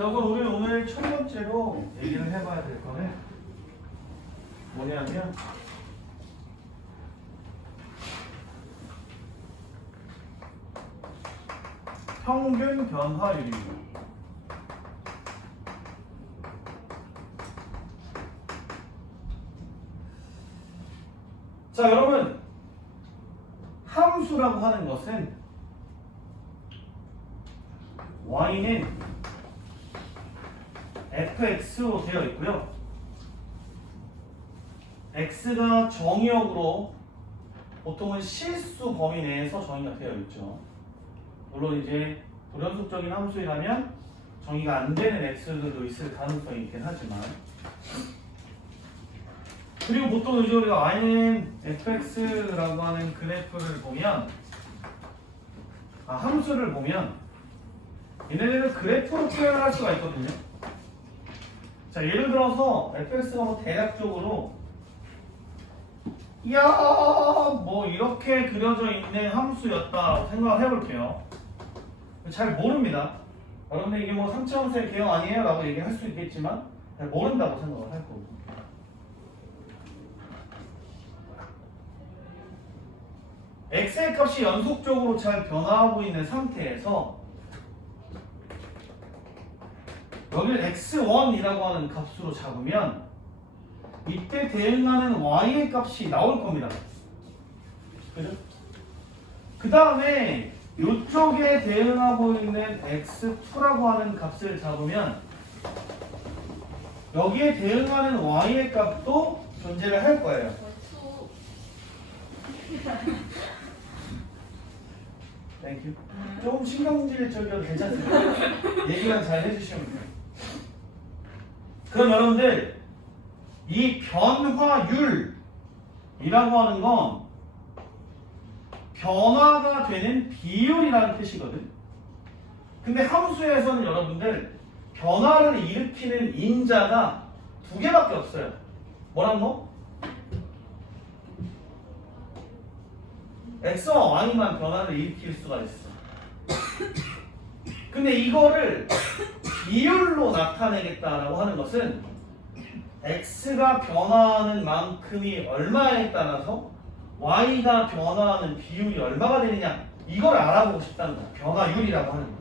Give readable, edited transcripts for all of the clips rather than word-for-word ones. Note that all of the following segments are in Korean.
자, 그럼 우리 오늘 첫 번째로 얘기를 해봐야 될 거는 뭐냐면 평균 변화율입니다. 자, 여러분, 함수라고 하는 것은 y는 fx로 되어 있고요. x가 정의역으로 보통은 실수 범위 내에서 정의가 되어 있죠. 물론 이제 불연속적인 함수이라면 정의가 안 되는 x들도 있을 가능성이 있긴 하지만, 그리고 보통 이제 우리가 y는 fx라고 하는 그래프를 보면, 함수를 보면 얘네들은 그래프로 표현을 할 수가 있거든요. 자, 예를 들어서 fx가 뭐 대략적으로 이야 뭐 이렇게 그려져 있는 함수였다 생각을 해볼게요. 잘 모릅니다. 여러분들 이게 뭐 3차 함수의 개형 아니에요? 라고 얘기할 수 있겠지만 잘 모른다고 생각을 할 거고, x의 값이 연속적으로 잘 변화하고 있는 상태에서 여기를 x1이라고 하는 값으로 잡으면 이때 대응하는 y의 값이 나올 겁니다. 그죠? 그 다음에 이쪽에 대응하고 있는 x2라고 하는 값을 잡으면 여기에 대응하는 y의 값도 존재를 할 거예요. 땡큐. 조금 신경질적이어도 괜찮습니다. 얘기만 잘 해주시면 돼요. 그럼 여러분들, 이 변화율이라고 하는 건 변화가 되는 비율이라는 뜻이거든. 근데 함수에서는 여러분들 변화를 일으키는 인자가 두 개밖에 없어요. 뭐랑 뭐? x와 y만 변화를 일으킬 수가 있어. 근데 이거를 비율로 나타내겠다라고 하는 것은 x가 변화하는 만큼이 얼마에 따라서 y가 변화하는 비율이 얼마가 되느냐, 이걸 알아보고 싶다는 거야. 변화율이라고 하는 거야.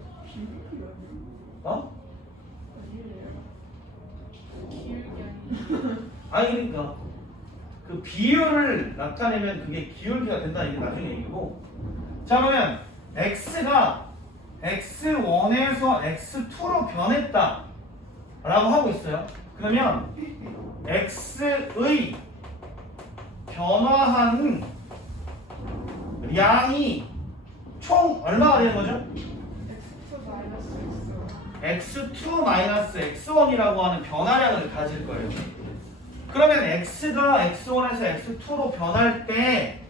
어? 아니 그러니까 그 비율을 나타내면 그게 기울기가 된다는 게 나중에 얘기고. 자, 그러면 x가 x1에서 x2로 변했다 라고 하고 있어요. 그러면 x의 변화한 양이 총 얼마가 되는 거죠? x2-x1이라고 하는 변화량을 가질 거예요. 그러면 x가 x1에서 x2로 변할 때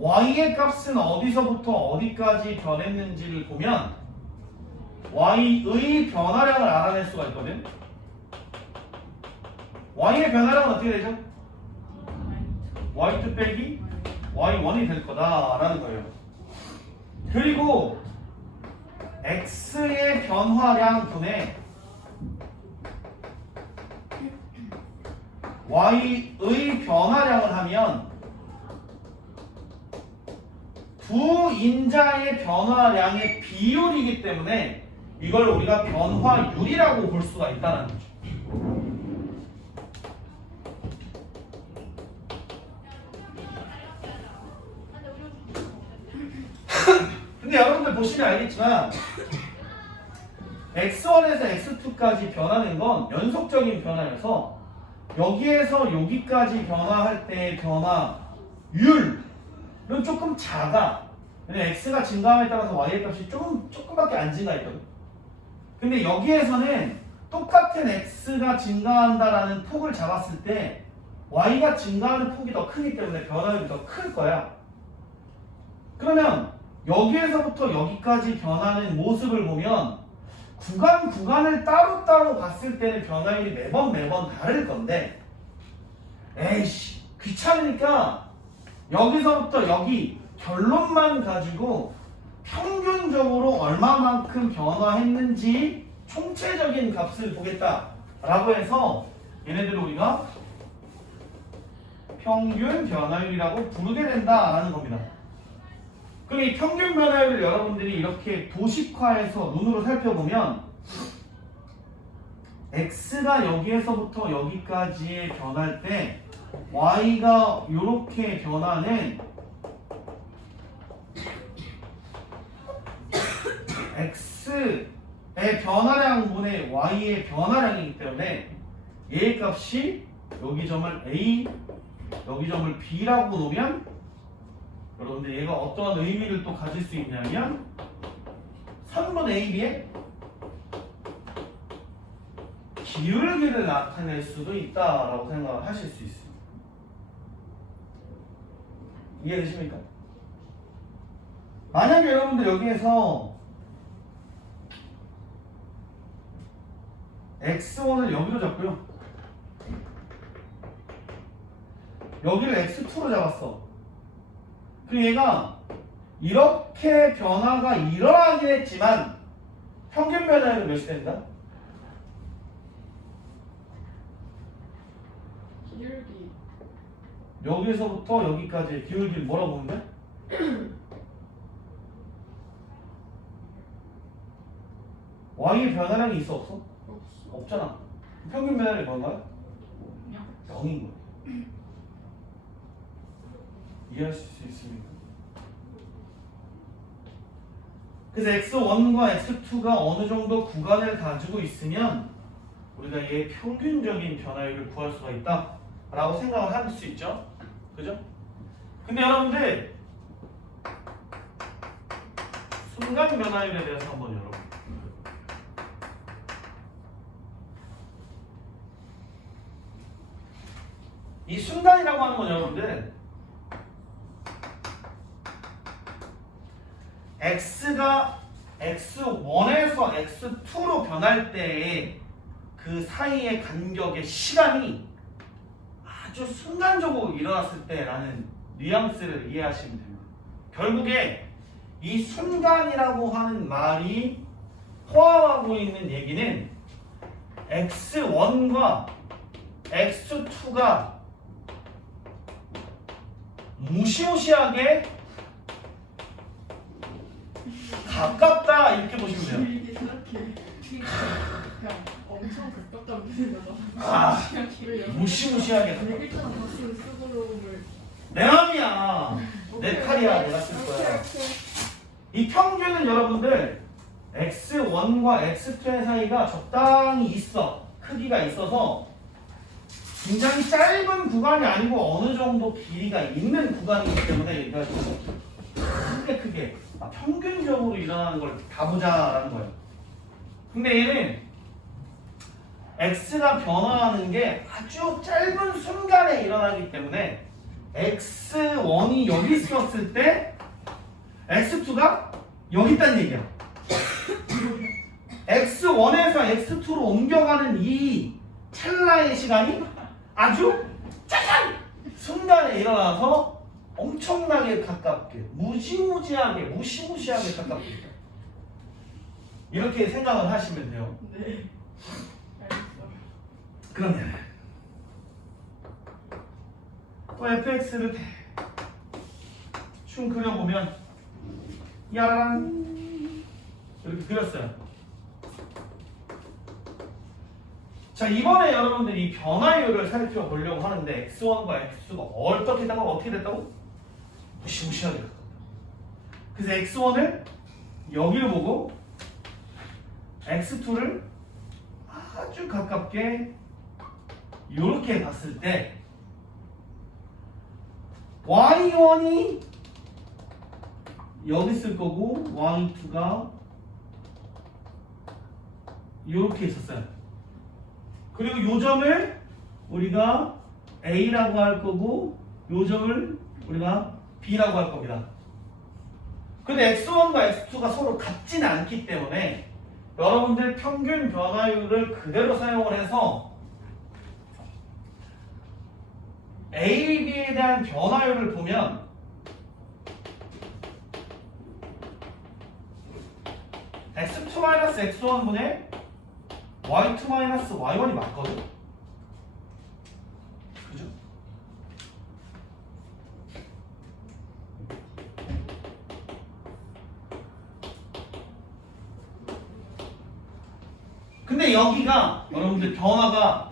y의 값은 어디서부터 어디까지 변했는지를 보면 y의 변화량을 알아낼 수가 있거든. y의 변화량은 어떻게 되죠? y2 빼기 y1이 될 거다라는 거예요. 그리고 x의 변화량 분에 y의 변화량을 하면 두 인자의 변화량의 비율이기 때문에 이걸 우리가 변화율이라고 볼 수가 있다는 거죠. 근데 여러분들 보시면 알겠지만 x1에서 x2까지 변하는 건 연속적인 변화여서 여기에서 여기까지 변화할 때의 변화율은 조금 작아. 왜냐면 x가 증가함에 따라서 y의 값이 조금밖에 안 증가했거든. 근데 여기에서는 똑같은 x가 증가한다라는 폭을 잡았을 때 y가 증가하는 폭이 더 크기 때문에 변화율이 더 클 거야. 그러면 여기에서부터 여기까지 변하는 모습을 보면 구간을 따로따로 봤을 때는 변화율이 매번 다를 건데, 에이씨 귀찮으니까 여기서부터 여기 결론만 가지고 평균 평균적으로 얼마만큼 변화했는지 총체적인 값을 보겠다라고 해서 얘네들을 우리가 평균 변화율이라고 부르게 된다라는 겁니다. 그럼 이 평균 변화율을 여러분들이 이렇게 도식화해서 눈으로 살펴보면 x가 여기에서부터 여기까지의 변할 때 y가 이렇게 변하는 x의 변화량분의 y의 변화량이기 때문에 얘의 값이 여기 점을 a, 여기 점을 b라고 놓으면 여러분들 얘가 어떠한 의미를 또 가질 수 있냐면 3분 AB의 기울기를 나타낼 수도 있다라고 생각을 하실 수 있습니다. 이해되십니까? 만약에 여러분들 여기에서 x1을 여기로 잡고요, 여기를 x2로 잡았어. 그럼 얘가 이렇게 변화가 일어나긴 했지만 평균 변화율은 몇이 된다? 기울기. 여기서부터 여기까지의 기울기를 뭐라고 보는데? y의 변화량이 있어 없어? 없어. 없잖아. 평균 변화량이 뭔가요? 0인 거예요. 이해하실 수 있습니까? 그래서 x1과 x2가 어느 정도 구간을 가지고 있으면 우리가 얘의 평균적인 변화율을 구할 수가 있다 라고 생각을 할 수 있죠. 그죠? 근데 여러분들 순간 변화율에 대해서 한번 여러분 이 순간이라고 하는 건 여러분들 x가 x1에서 x2로 변할 때의 그 사이의 간격의 시간이 아주 순간적으로 일어났을 때라는 뉘앙스를 이해하시면 됩니다. 결국에 이 순간이라고 하는 말이 포함하고 있는 얘기는 x1과 x2가 무시무시하게 가깝다 이렇게 보시면 돼요. 이게 저렇게 그냥 엄청 급박감 아, 무시무시하게 가깝다. 일단 버스는 수고로움을 내 맘이야. 내 칼이야. 내가 쓸 거야. 이 평균은 여러분들 x1과 x2의 사이가 적당히 있어. 크기가 있어서 굉장히 짧은 구간이 아니고 어느 정도 길이가 있는 구간이기 때문에 얘가 크게 평균적으로 일어나는 걸 다 보자라는 거예요. 근데 얘는 x가 변화하는 게 아주 짧은 순간에 일어나기 때문에 x1이 여기 있었을 때 x2가 여기 있다는 얘기야. x1에서 x2로 옮겨가는 이 찰나의 시간이 아주 짜잔! 순간에 일어나서 엄청나게 가깝게, 무시무시하게 가깝게 이렇게 생각을 하시면 돼요. 네. 알겠어. 그러면 또 fx를 대충 그려보면 야란 이렇게 그렸어요. 자, 이번에 여러분들 이 변화율을 살펴보려고 하는데 x1과 x2가 어떻게 됐다고? 무시무시하게 가깝다. 그래서 x1을 여기를 보고 x2를 아주 가깝게 이렇게 봤을 때 y1이 여기 있을 거고 y2가 이렇게 있었어요. 그리고 요 점을 우리가 A라고 할 거고 요 점을 우리가 B라고 할 겁니다. 근데 X1과 X2가 서로 같지는 않기 때문에 여러분들 평균 변화율을 그대로 사용을 해서 A, B에 대한 변화율을 보면 x2 마이너스 x1분의 y2 마이너스 y1이 맞거든? 그죠? 근데 여기가 여러분들 변화가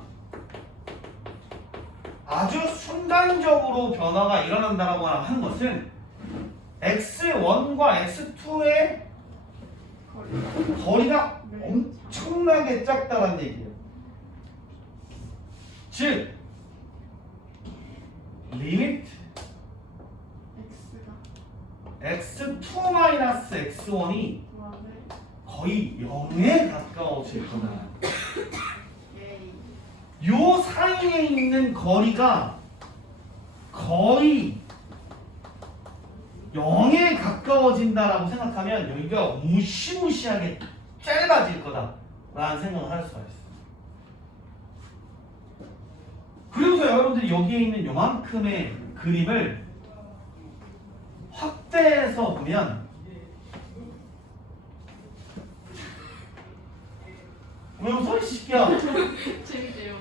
아주 순간적으로 변화가 일어난다고 하는 것은 x1과 x2의 거리가 엄청나게 작다는 얘기예요. 즉 리미트 x가 x2 마이너스 x1이 좋아하네. 거의 0에 가까워질 거다. 예이. 요 사이에 있는 거리가 거의 0에 가까워진다라고 생각하면 여기가 무시무시하게 짧아질 거다라는 생각을 할 수가 있어요. 그래서 여러분들이 여기에 있는 요만큼의 그림을 확대해서 보면 왜 웃어? 이 새끼야. 재밌대요.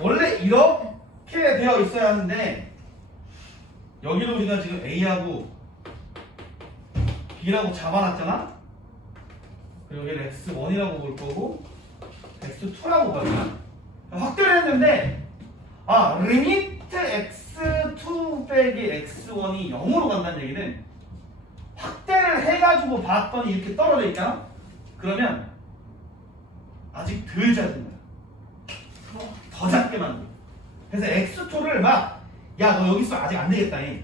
원래 이렇게 되어 있어야 하는데 여기를 우리가 지금 A하고 B라고 잡아놨잖아? 그리고 여기를 X1이라고 볼 거고 X2라고 봐요. 확대를 했는데 리미트 X2 빼기 X1이 0으로 간다는 얘기는 확대를 해가지고 봤더니 이렇게 떨어져 있잖아? 그러면 아직 덜 작은 거야. 더 작게 만들어. 그래서 X2를 야 너 여기 있어 아직 안 되겠다. 이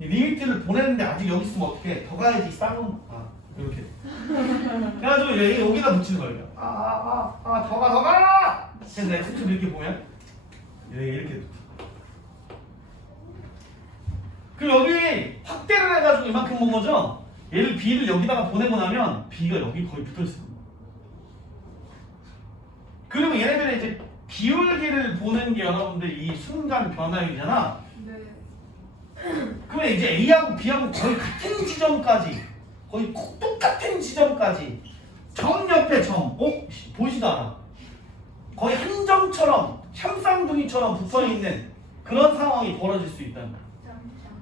리미트를 보냈는데 아직 여기 있으면 어떡해. 더 가야지 쌍놈. 이렇게. 그래가지고 여기다 붙이는 거예요. 더 가. 그래서 X2를 이렇게 보면 이렇게 붙어. 그럼 여기 확대를 해가지고 이만큼 본 거죠? 얘를 B를 여기다가 보내고 나면 B가 여기 거의 붙어 있어. 그리고 얘네들이 이제 기울기를 보는 게 여러분들 이 순간 변화율이잖아. 네. 그러면 이제 A하고 B하고 거의 같은 지점까지, 거의 똑같은 지점까지 점 옆에 점, 보이지도 않아. 거의 한 점처럼 샴쌍둥이처럼 붙어있는 그런 상황이 벌어질 수 있다는 거야.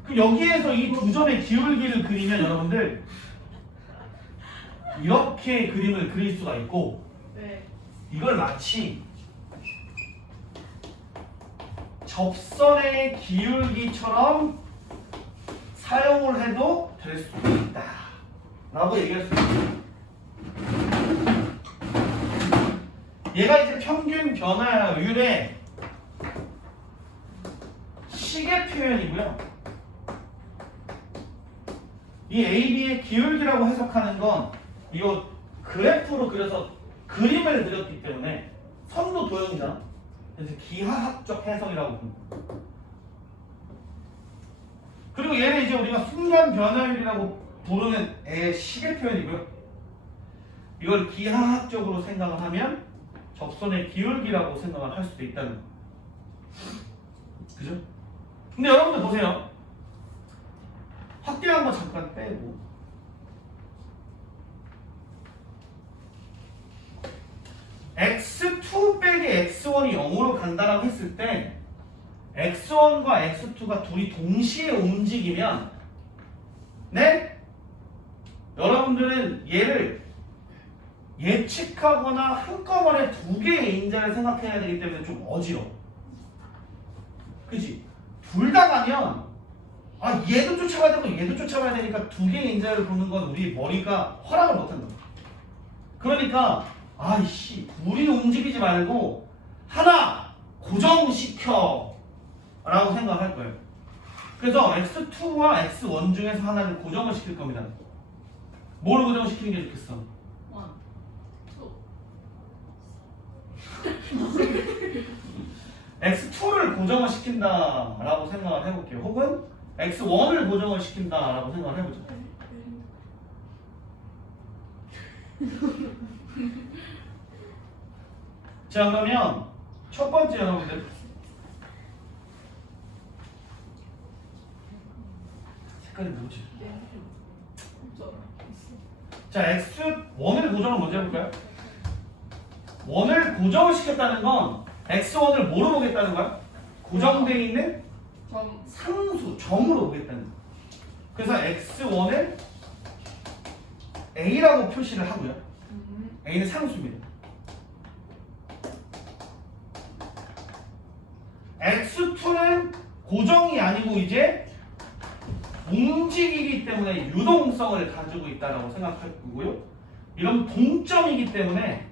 그럼 여기에서 이 두 점의 기울기를 그리면 여러분들 이렇게 그림을 그릴 수가 있고, 네. 이걸 마치 접선의 기울기처럼 사용을 해도 될 수 있다 라고 얘기할 수 있어요. 얘가 이제 평균 변화율의 시계 표현이고요. 이 AB의 기울기라고 해석하는 건 이거 그래프로 그려서 그림을 그렸기 때문에 선도 도형이잖아. 그래서 기하학적 해석이라고 부릅니다. 그리고 얘는 이제 우리가 순간 변화율이라고 부르는 애의 시계 표현이고요. 이걸 기하학적으로 생각을 하면 접선의 기울기라고 생각을 할 수도 있다는 거. 그죠? 근데 여러분들 보세요. 확대한 거 잠깐 빼고 x2 빼기 x1이 0으로 간다라고 했을 때 x1과 x2가 둘이 동시에 움직이면 네? 여러분들은 얘를 예측하거나 한꺼번에 두 개의 인자를 생각해야 되기 때문에 좀 어지러워. 그치? 둘 다 가면 얘도 쫓아가야 되고 얘도 쫓아가야 되니까 두 개의 인자를 보는 건 우리 머리가 허락을 못한다. 그러니까 둘이 움직이지 말고 하나 고정시켜 라고 생각할 거예요. 그래서 x2와 x1 중에서 하나를 고정을 시킬 겁니다. 뭘 고정시키는 게 좋겠어? 원, x2를 고정을 시킨다라고 생각을 해볼게요. 혹은 x1을 고정을 시킨다라고 생각을 해보죠. 자, 그러면 첫 번째 여러분들 색깔이 뭐지? 없잖아. 있어. 자, x1을 고정을 먼저 해볼까요? 1을 고정을 시켰다는 건 x1을 뭐로 보겠다는 거야? 고정되어 있는 점. 상수, 점으로 보겠다는 거야. 그래서 x1을 a라고 표시를 하고요. a는 상수입니다. x2는 고정이 아니고 이제 움직이기 때문에 유동성을 가지고 있다고 생각할 거고요. 이런 동점이기 때문에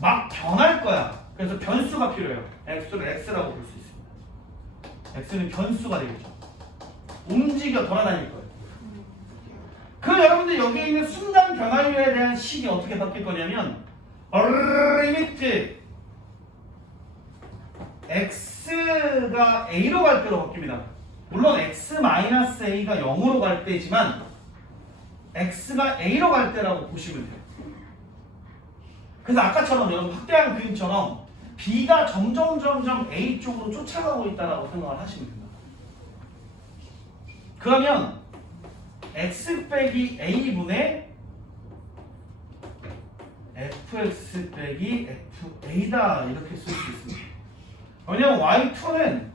막 변할 거야. 그래서 변수가 필요해요. x를 x라고 볼 수 있습니다. x는 변수가 되겠죠. 움직여 돌아다닐 거예요. 그럼 여러분들 여기 있는 순간 변화율에 대한 식이 어떻게 바뀔 거냐면 리미트 x가 a로 갈 때로 바뀝니다. 물론 x-a가 0으로 갈 때지만 x가 a로 갈 때라고 보시면 돼요. 그래서 아까처럼 여러분 확대한 그림처럼 b가 점점 a 쪽으로 쫓아가고 있다라고 생각을 하시면 됩니다. 그러면 x 빼기 a분의 fx 빼기 fa다 이렇게 쓸 수 있습니다. 왜냐면 y2는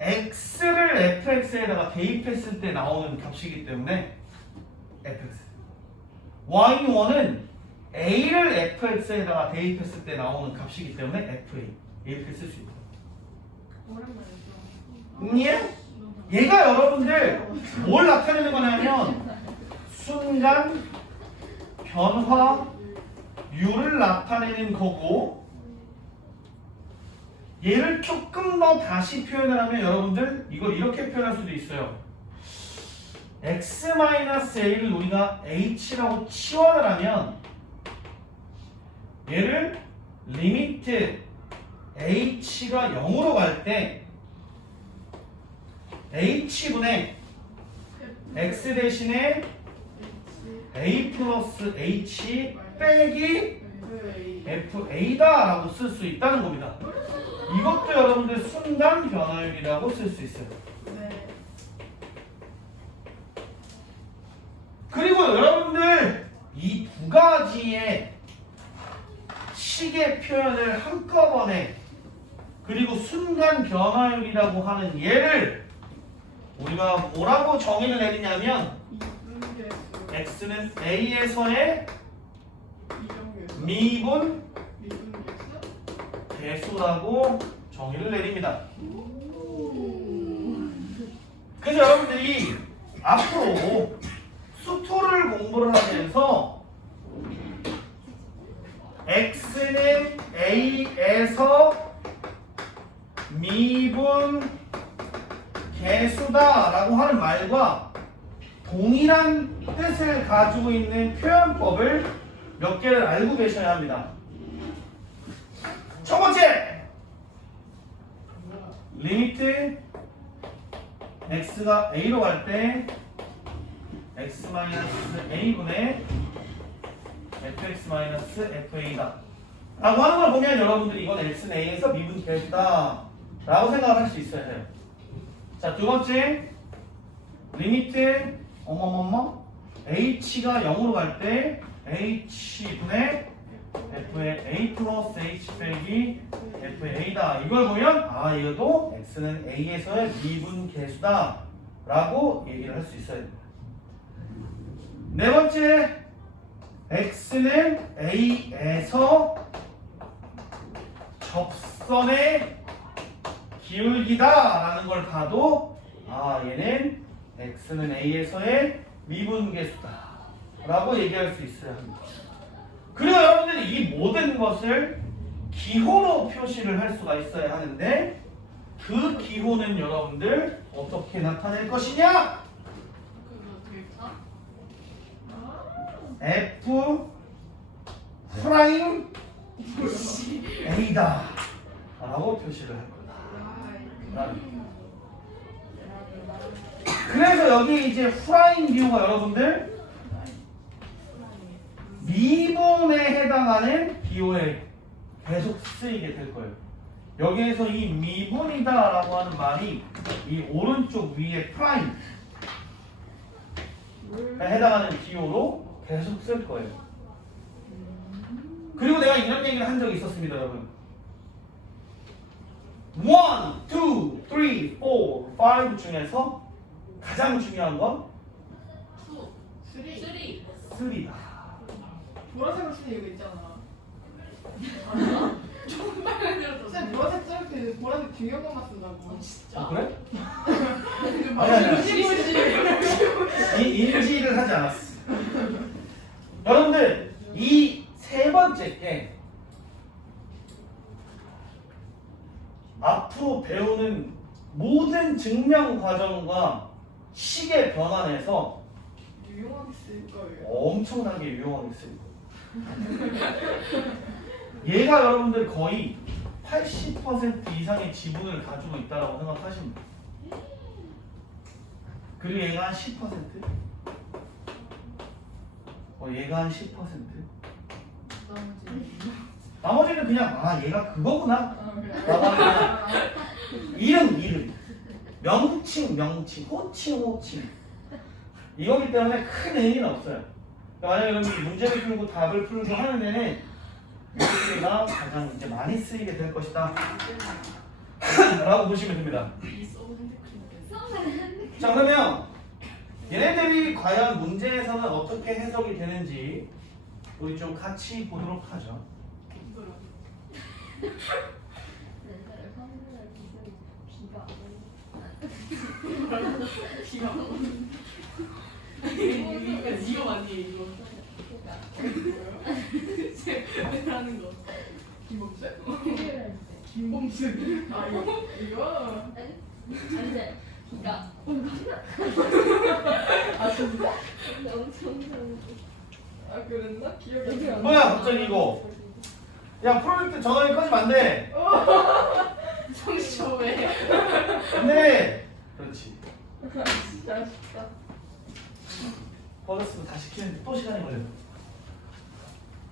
x를 fx에다가 대입했을 때 나오는 값이기 때문에 fx, y1은 a를 fx에다가 대입했을 때 나오는 값이기 때문에 fa 이렇게 쓸 수 있다. 오랜만이죠. 얘가 여러분들 뭘 나타내는 거냐면 순간 변화율을 나타내는 거고, 얘를 조금 더 다시 표현을 하면 여러분들 이걸 이렇게 표현할 수도 있어요. x-a를 우리가 h라고 치환을 하면 얘를 리미트 h가 0으로 갈 때 h분의 x 대신에 a 플러스 h 빼기 fa다 라고 쓸 수 있다는 겁니다. 이것도 여러분들 순간 변화율이라고 쓸 수 있어요. 그리고 여러분들 이 두 가지의 식의 표현을 한꺼번에, 그리고 순간 변화율이라고 하는 얘를 우리가 뭐라고 정의를 내리냐면 x는 a에서의 미분 개수라고 정의를 내립니다. 그래서 여러분들이 앞으로 수토를 공부를 하면서 x는 a에서 미분 개수다 라고 하는 말과 동일한 뜻을 가지고 있는 표현법을 몇 개를 알고 계셔야 합니다. 첫 번째, 리미트 x가 a로 갈 때 x-a분의 fx-fa다 라고 하는 걸 보면 여러분들이 이건 x는 a에서 미분 개수다 라고 생각을 할 수 있어야 해요. 자, 두 번째, 리미트 h가 0으로 갈 때 h분의 f의 a 플러스 h 빼기 f의 a다. 이걸 보면 아, 이것도 x는 a에서의 미분 개수다 라고 얘기를 할 수 있어야 됩니다. 네 번째, x는 a에서 접선의 기울기다 라는 걸 봐도 아, 얘는 x는 a에서의 미분 개수다 라고 얘기할 수 있어야 합니다. 그리고 여러분들이 이 모든 것을 기호로 표시를 할 수가 있어야 하는데, 그 기호는 여러분들 어떻게 나타낼 것이냐? f 프라임 a다 라고 표시를 할 거다. 그래서 여기 이제 프라임 기호가 여러분들 미분에 해당하는 기호에 계속 쓰이게 될 거예요. 여기에서 이 미분이다 라고 하는 말이 이 오른쪽 위에 프라임에 해당하는 기호로 계속 쓸 거예요. 그리고 내가 이런 얘기를 한 적이 있었습니다, 여러분. 1, 2, 3, 4, 5 중에서 가장 중요한 건 2, 3. 3다. 보라색으로 쓰는 이거 있잖아. 정말 들었어. 쌤 보라색 쓸 때 보라색 중요한 것만 쓴다고. 진짜. 그래? 아니 아니. 인지를 하지 않았어. 여러분들 이 세 번째 게 앞으로 배우는 모든 증명 과정과 식의 변환에서 유용하게 쓸 거예요. 엄청나게 유용하게 쓸 거예요. 얘가 여러분들 거의 80% 이상의 지분을 가지고 있다고 생각하시면 돼요. 그리고 얘가 한 10%? 얘가 한 10%? 나머지는 그냥 얘가 그거구나 라고 하면 이름 명칭 호칭 이거기 때문에 큰 의미는 없어요. 만약에 여러분이 문제를 풀고 답을 풀고 하는 데는 이것들가 가장 이제 많이 쓰이게 될 것이다 라고 보시면 됩니다. 자, 그러면 얘네들이 과연 문제에서는 어떻게 해석이 되는지 우리 좀 같이 보도록 하죠. 비가 이거 맞니 이거? 쌤하는 거. 김범수? 김범수. 아 이거. 안돼. 비가 아 진짜? 엄청 아 그랬나? 기억이 안 나. 뭐야 갑자기 이거? 야 프로젝트 전원이 꺼지면 안 돼. 성시초 왜? 안 돼. 그렇지. 진짜 아쉽다. 버렸으면 다시 키는데 또 시간이 걸려.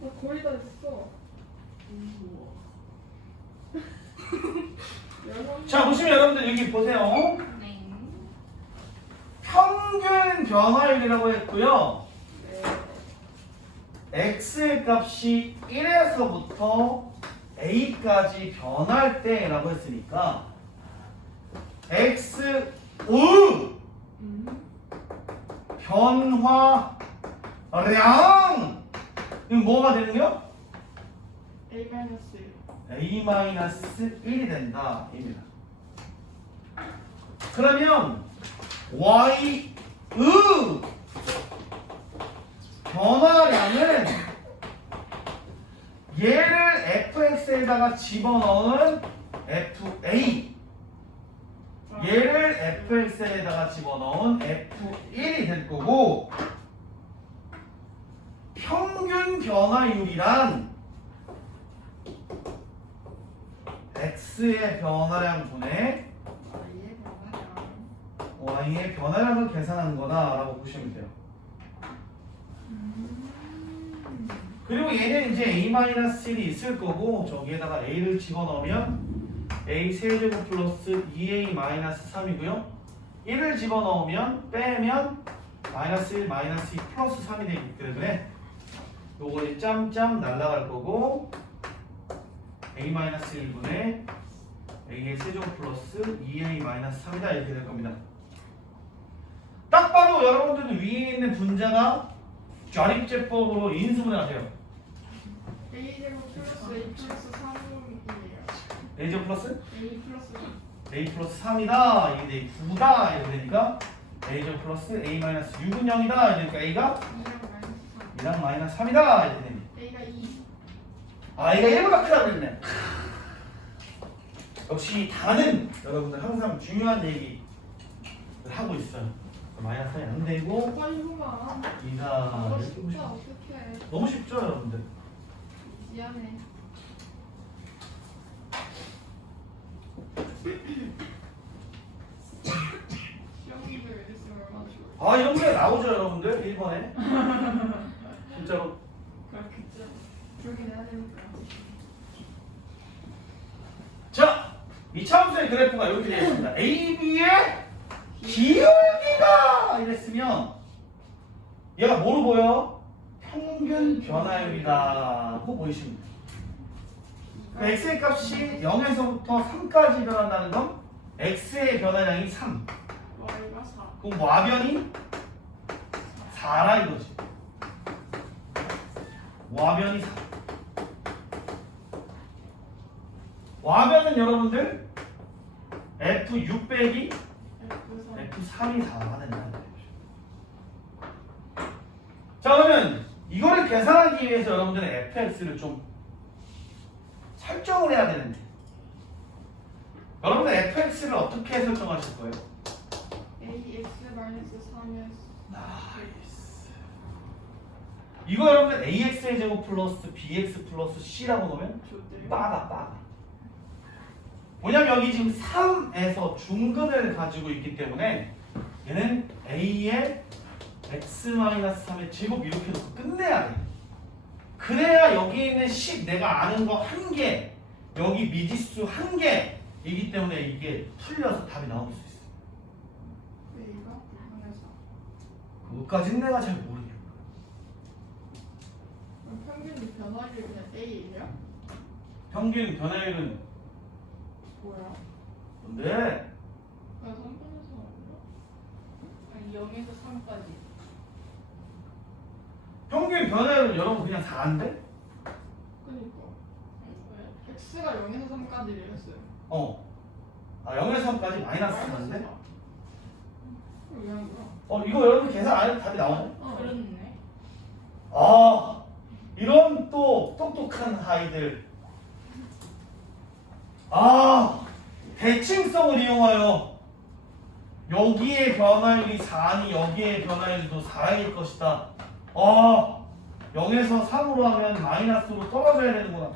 나 거의 다 했어. 자 보시면 여러분들 여기 보세요. 네. 평균 변화율이라고 했고요. x의 값이 1에서부터 a까지 변할 때라고 했으니까 x 우 변화량 이건 뭐가 되는겨? a-1이 된다 입니다. 그러면 y 의 변화량은 얘를 fx에다가 집어넣은 fa 얘를 fx에다가 집어넣은 f1이 될 거고 평균 변화율이란 x의 변화량 분의 y의 변화량을 계산한 거다라고 보시면 돼요. 그리고 얘는 이제 a-1이 있을 거고 저기에다가 a를 집어넣으면 a 세제곱 플러스 2a-3이고요. 1을 집어넣으면 빼면 마이너스 1, 마이너스 2 플러스 3이 되기 때문에 요거 이제 짬짬 날라갈 거고 a-1분의 a의 세제곱 플러스 2a-3이다 이렇게 될 겁니다. 딱 봐도 여러분들도 위에 있는 분자가 좌립제법으로 인수분해하세요. A제곱 플러스 A 플러스 3이에요. a제곱 플러스 A 플러스 a 플러스 3이다 이게 돼 9다 이렇게 되니까 a제곱 플러스 a 마이너스 6은 0이다 이러니까 a가 2랑 마이너스 3이다 이렇게 됩니다. A가 2. a가 1보다 크다 그랬네. 역시 다는 여러분들 항상 중요한 얘기를 하고 있어요. 마이너스 3이 안 되고 빨리 해봐. 2가 너무 이렇게 보시면 쉽다. 어떡해. 너무 쉽죠 여러분들. 미안해. 시험들 있으면 얼마나 좋을까. 이런 게 나오죠 여러분들 1번에 진짜로. 그렇겠죠. 그러긴 해야 되니까. 자 이차함수의 그래프가 이렇게 되어 있습니다. AB의 기울기가 이랬으면 얘가 뭐로 보여? 평균 변화율이다고 보이시면 돼요. 그 x의 값이 0에서부터 3까지 변한다는 건 x의 변화량이 3. Y가 4. 그럼 와변이 4라 이거지. 와변이 4. 와변은 여러분들 F6 빼기 F3이 4가 된다는 거죠. 자, 그러면 이거를 계산하기 위해서 여러분들은 fx를 좀 설정을 해야 되는데, 여러분들 fx를 어떻게 설정하실 거예요? AX-3S 나이스. 이거 여러분들 ax의 제곱 플러스 bx 플러스 c라고 놓으면 좋대요. 빠가. 왜냐면 여기 지금 3에서 중근을 가지고 있기 때문에 얘는 a의 x-3의 제곱 이렇게 놓고 끝내야 돼. 그래야 여기 있는 10 내가 아는 거 한 개, 여기 미지수 한 개이기 때문에 이게 풀려서 답이 나올 수 있어. A가 9분의 4. 그것까지는 내가 잘 모르겠어. 그럼 평균 변화율이 그냥 A예요? 평균 변화율은 뭐야? 뭔데? 그냥 3분의 4 아니야? 아니 0에서 3까지. 평균 변화율은 여러분 그냥 4인데? 그니까 X가 0에서 3까지를 했어요. 아 0에서 3까지 마이너스 4인데? 왜 하는 거야? 이거 여러분 계산 안 해도 답이 나오네? 그렇네. 아 이런 또 똑똑한 아이들. 대칭성을 이용하여 여기에 변화율이 4니 여기에 변화율도 4일 것이다. 0에서 3으로 하면 마이너스로 떨어져야 되는구나.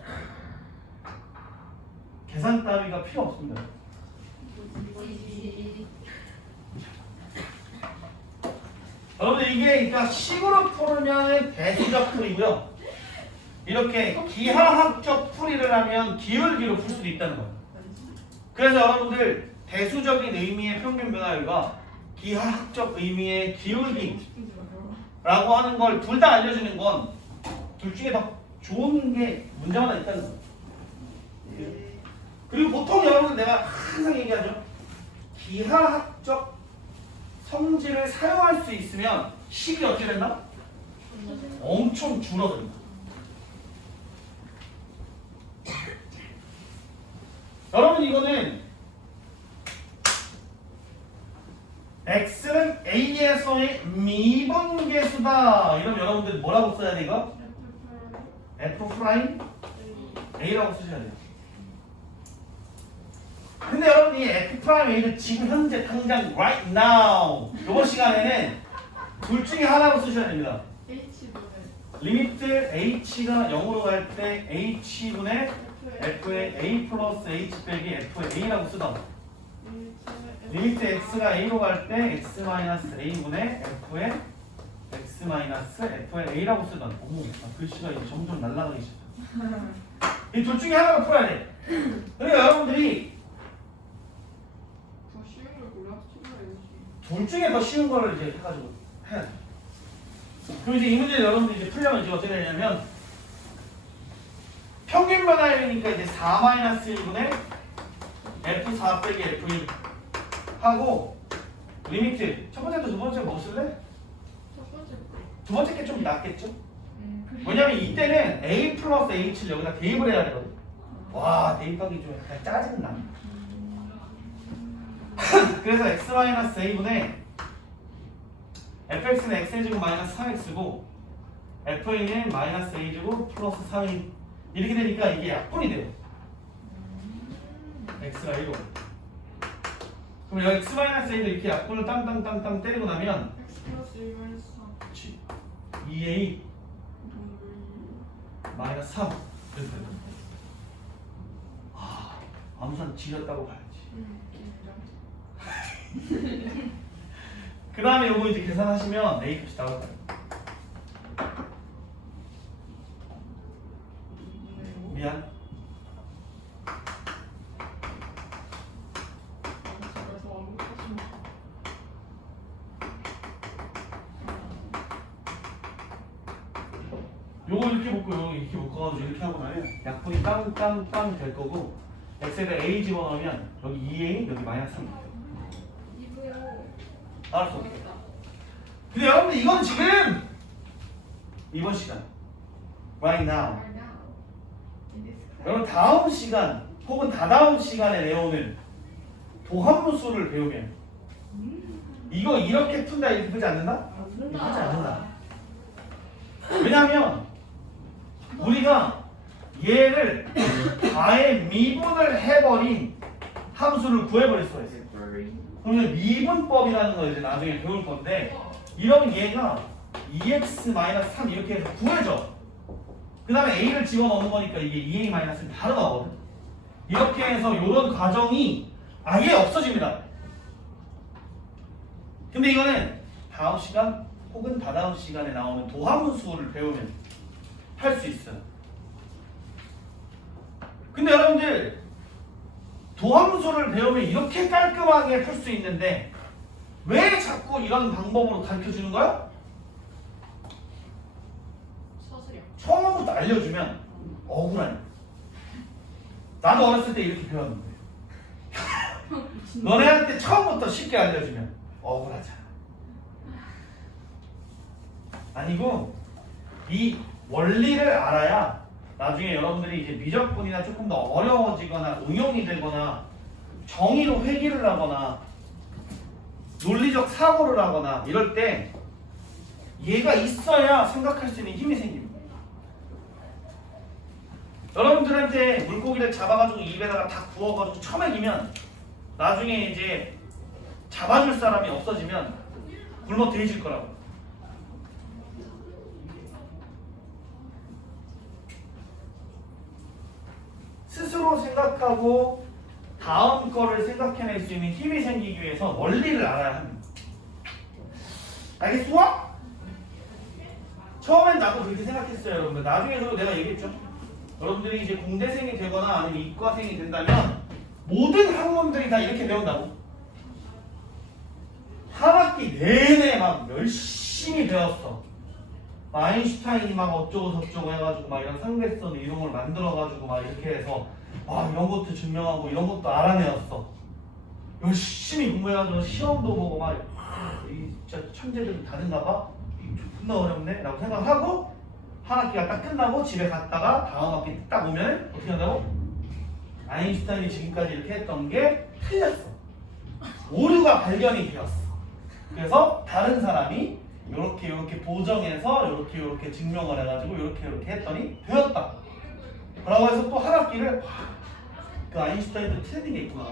계산 따위가 필요 없습니다. 여러분들 이게 그러니까 식으로 풀면 대수적 풀이고요. 이렇게 기하학적 풀이를 하면 기울기로 풀 수도 있다는 거예요. 그래서 여러분들 대수적인 의미의 평균 변화율과 기하학적 의미의 기울기라고 하는 걸 둘 다 알려주는 건 둘 중에 더 좋은 게 문제가 있다는 거예요. 그리고 보통 여러분 내가 항상 얘기하죠. 기하학적 성질을 사용할 수 있으면 식이 어떻게 된다? 엄청 줄어든다. 여러분 이거는 x는 a에서의 미분계수다. 이러면 여러분들 뭐라고 써야 돼 이거? f 프라임 a라고 쓰셔야 돼요. 근데 여러분 이 f 프라임 a는 지금 현재 당장 right now 이번 시간에는 둘 중에 하나로 쓰셔야 됩니다. H분의 리미트 h가 0으로 갈 때 h분의 f의 a 플러스 h 빼기 f의 a라고 쓰던 리미트 x가 a로 갈 때 x 마이너스 a분의 f의 x 마이너스 f의 a라고 쓰던 글씨가 이제 점점 날아가기 시작합니다. 이 둘 중에 하나로 풀어야 돼. 그러니까 여러분들이 더 쉬운 걸 골라서 찍어야지. 둘 중에 더 쉬운 거를 이제 해가지고 해야 돼. 그럼 이제 이 문제를 여러분들이 이제 풀려면 이제 어떻게 되냐면 평균 변화율이니까 이제 4-1분의 F4 빼기 F1 하고 리미트 첫 번째도 두 번째 뭐 쓸래? 첫 번째 거. 두 번째 게 좀 낫겠죠? 그래. 왜냐면 이때는 A 플러스 H를 여기다 대입을 해야 되거든. 와 대입하기 좀 약간 짜증나. 그래서 x-a분의 fx는 x제곱 마이너스 3x고 f는 마이너스 a제곱 플러스 3이 이렇게 되니까 이게 약분이 돼요. x가 1로. 그럼 여기 x-a도 이렇게 약분을 땅땅땅땅 때리고 나면 X 플러스 1 마이너스 3. 그렇지 2a 마이너스 3 이렇게 돼요. 암산 지렸다고 봐야지. 인정. 그 다음에 요거 이제 계산하시면 a 값이 나올 거예요. 미안. 제가 더 완벽하신 요거 이렇게 묶고 요거 이렇게 묶어가지고 이렇게 하고 나면 약분이 빵빵빵 될 거고 x에다 a 집어넣으면 여기 2a 여기 마이너스 3 돼요. 이거요. 알았어. 근데 여러분들 이건 지금 이번 시간 right now 여러분 다음 시간 혹은 다다음 시간에 내오는 도함수를 배우면 이거 이렇게 푼다 이렇게 푸지 않는다? 이렇게 하지 않는다. 왜냐하면 우리가 얘를 다의 미분을 해버린 함수를 구해버릴 수가 있어요. 그러면 미분법이라는 걸 이제 나중에 배울 건데 이러면 얘가 2x-3 이렇게 해서 구해져. 그 다음에 a를 집어넣는 거니까 이게 2a-3 바로 나오거든. 이렇게 해서 이런 과정이 아예 없어집니다. 근데 이거는 다음 시간 혹은 다다음 시간에 나오는 도함수를 배우면 할 수 있어요. 근데 여러분들 도함수를 배우면 이렇게 깔끔하게 풀 수 있는데 왜 자꾸 이런 방법으로 가르쳐 주는 거야? 서술형. 처음부터 알려주면 억울하니까. 나도 어렸을 때 이렇게 배웠는데 너네한테 처음부터 쉽게 알려주면 억울하잖아. 아니고 이 원리를 알아야 나중에 여러분들이 이제 미적분이나 조금 더 어려워지거나 응용이 되거나 정의로 회귀를 하거나 논리적 사고를 하거나 이럴 때 얘가 있어야 생각할 수 있는 힘이 생깁니다. 여러분들한테 물고기를 잡아가지고 입에다가 다 구워가지고 처먹이면 나중에 이제 잡아줄 사람이 없어지면 굶어 돼질 거라고. 스스로 생각하고 다음 거를 생각해낼 수 있는 힘이 생기기 위해서 원리를 알아야 합니다. 알겠어? 처음엔 나도 그렇게 생각했어요, 여러분들. 나중에도 내가 얘기했죠. 여러분들이 이제 공대생이 되거나 아니면 이과생이 된다면 모든 학문들이 다 이렇게 배운다고. 한 학기 내내 막 열심히 배웠어. 아인슈타인이 막 어쩌고 저쩌고 해가지고 막 이런 상대성 이론을 만들어가지고 막 이렇게 해서 이런 것도 증명하고 이런 것도 알아내었어. 열심히 공부해가지고 시험도 보고 막 이 진짜 천재들은 다른가 봐. 이거 존나 어렵네 라고 생각하고 한 학기가 딱 끝나고 집에 갔다가 다음 학기 딱 오면 어떻게 한다고? 아인슈타인이 지금까지 이렇게 했던 게 틀렸어. 오류가 발견이 되었어. 그래서 다른 사람이 요렇게 보정해서 요렇게 증명을 해가지고 요렇게 했더니 되었다 라고 해서 또 한 학기를 그 아인슈타인도 틀린 게 있구나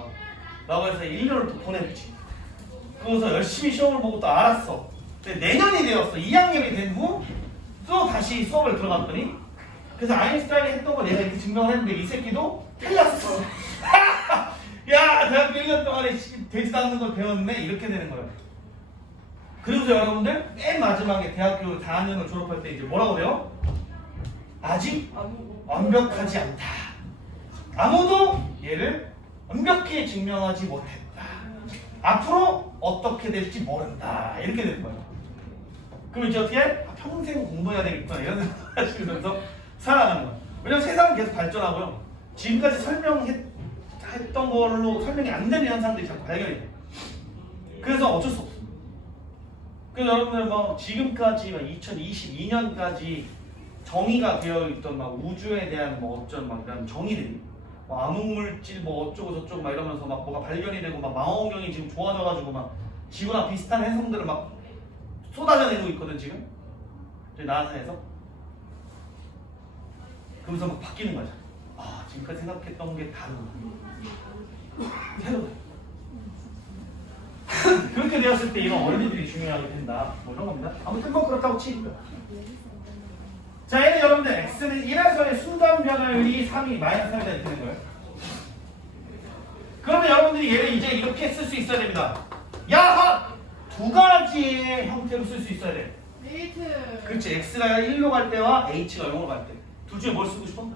라고 해서 1년을 또 보냈지. 그래서 열심히 시험을 보고 또 알았어. 근데 내년이 되었어. 2학년이 된 후 또 다시 수업을 들어갔더니 그래서 아인슈타인이 했던 거 내가 이렇게 증명을 했는데 이 새끼도 틀렸어. 야 대학교 1년 동안에 되지도 않는 걸 배웠네 이렇게 되는 거예요. 그리고서 여러분들 맨 마지막에 대학교 4학년을 졸업할 때 이제 뭐라고 해요? 아직 완벽하지 않다. 아무도 얘를 완벽히 증명하지 못했다. 앞으로 어떻게 될지 모른다. 이렇게 되는 거예요. 그럼 이제 어떻게 해? 평생 공부해야 되겠구나 이런 생각 하시면서 살아가는 거예요. 왜냐면 세상은 계속 발전하고요. 지금까지 설명했던 걸로 설명이 안 되는 현상들이 자꾸 발견이 돼요. 그래서 어쩔 수 없어요. 그래서 여러분들 뭐 지금까지 2022년까지 정의가 되어 있던 막 우주에 대한 뭐 어쩐 막 이런 정의들이 뭐 암흑물질 뭐 어쩌고 저쩌고 막 이러면서 막 뭐가 발견이 되고 막 망원경이 지금 좋아져가지고 막 지구랑 비슷한 행성들을 막 쏟아져내고 있거든 지금 저희 나사에서. 그러면서 막 바뀌는 거죠. 지금까지 생각했던 게 다르구나. 새로다. 그렇게 되었을 때 이런 원리들이 중요하게 된다. 뭐 이런 겁니다. 아무튼 뭐 그렇다고 치고요. 자, 얘는 여러분들 x는 1에서의 순간 변화율이 3이 마이너스 3이 되는 거예요. 그러면 여러분들이 얘를 이제 이렇게 쓸 수 있어야 됩니다. 야하! 두 가지의 형태로 쓸 수 있어야 돼. 데이트. 그렇지. x가 1로 갈 때와 h가 0으로 갈 때. 둘 중에 뭘 쓰고 싶어?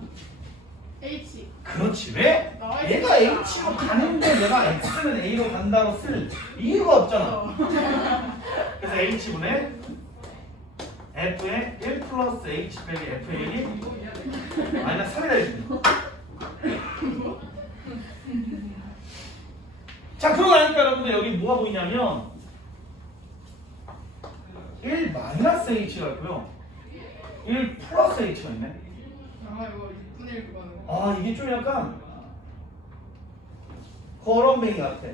H. 그렇지. 왜? 나와 얘가 있으니까. h로 가는데 내가 x는 a로 간다고 쓸 이유가 없잖아. 그래서 h분의 F의 1 플러스 H 빼기 F의 1이 이거 해야 돼. 마이너스 3이 되겠습니다. 자, 그러고 나니까 여러분들 여기 뭐가 보이냐면 1 마이너스 H가 있고요. 1 플러스 H가 있네. 아 이거 6분의 1 그거는. 아, 이게 좀 약간 거렁뱅이 같아.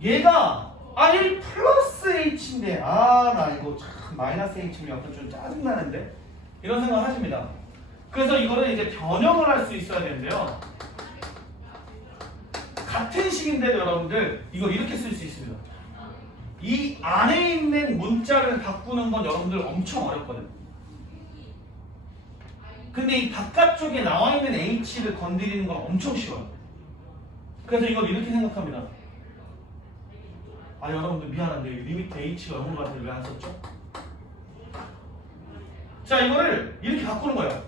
얘가 1 플러스 H인데 나 이거 참 마이너스 H면 약간 좀 짜증나는데? 이런 생각을 하십니다. 그래서 이거를 이제 변형을 할 수 있어야 되는데요. 같은 식인데도 여러분들 이거 이렇게 쓸 수 있습니다. 이 안에 있는 문자를 바꾸는 건 여러분들 엄청 어렵거든. 근데 이 바깥쪽에 나와 있는 H를 건드리는 건 엄청 쉬워요. 그래서 이걸 이렇게 생각합니다. 여러분들 미안한데 리미트 H가 0으로 갈 때 왜 안 썼죠? 자, 이거를 이렇게 바꾸는 거예요.